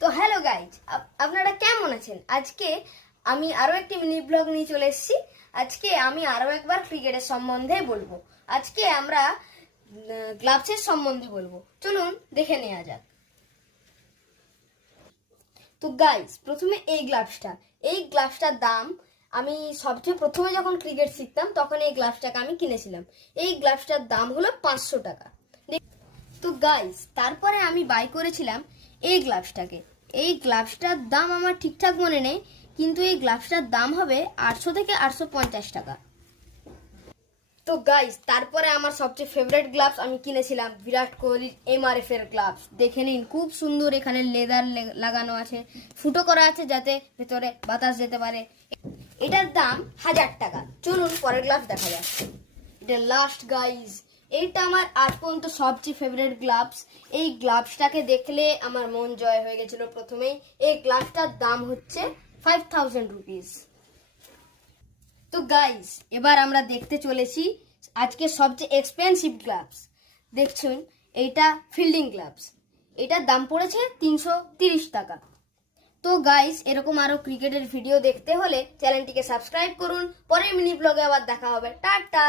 তো hello guys, আপনারা কেমন আছেন? আজকে আমি আরো একটি মিনি ব্লগ নিয়ে চলে এসেছি। আজকে আমি আরো একবার ক্রিকেটের সম্বন্ধে বলবো। আজকে আমরা গ্লাভসের সম্বন্ধে বলবো। চলুন দেখে নেওয়া যাক। তো গাইজ, প্রথমে এই গ্লাভসটার দাম, আমি সবচেয়ে প্রথমে যখন ক্রিকেট শিখতাম তখন এই গ্লাভসটাকে আমি কিনেছিলাম। এই গ্লাভসটার দাম হলো 500 টাকা। তো গাইজ, তারপরে আমি বাই করেছিলাম এই গ্লাভসটাকে। এই গ্লাভসটার দাম আমার ঠিকঠাক মনে নেই, কিন্তু এই গ্লাভসটার দাম হবে 800 থেকে 850 টাকা। তো গাইজ, তারপরে আমার সবচেয়ে ফেভারিট গ্লাভস আমি কিনেছিলাম বিরাট কোহলির MRF এর গ্লাভস। দেখে নিন, খুব সুন্দর। এখানে লেদার লাগানো আছে, ফুটো করা আছে যাতে ভেতরে বাতাস যেতে পারে। এটার দাম 1000 টাকা। চলুন পরের গ্লাভস দেখা যাক। এটা লাস্ট গাইজ, এইটা আমার আজ পর্যন্ত সবচেয়ে ফেভারিট গ্লাভস। এই গ্লাভসটাকে দেখলে আমার মন জয় হয়ে গেছিল প্রথমেই। এই গ্লাভসটার দাম হচ্ছে 5000 রুপিস। তো গাইজ, এবার আমরা দেখতে চলেছি আজকে সবচেয়ে এক্সপেন্সিভ গ্লাভস। দেখছেন, এইটা ফিল্ডিং গ্লাভস। এটার দাম পড়েছে 330 টাকা। তো গাইস, এরকম আরো ক্রিকেটের ভিডিও দেখতে হলে চ্যানেলটিকে সাবস্ক্রাইব করুন। পরের মিনি ব্লগে আবার দেখা হবে। টাটা।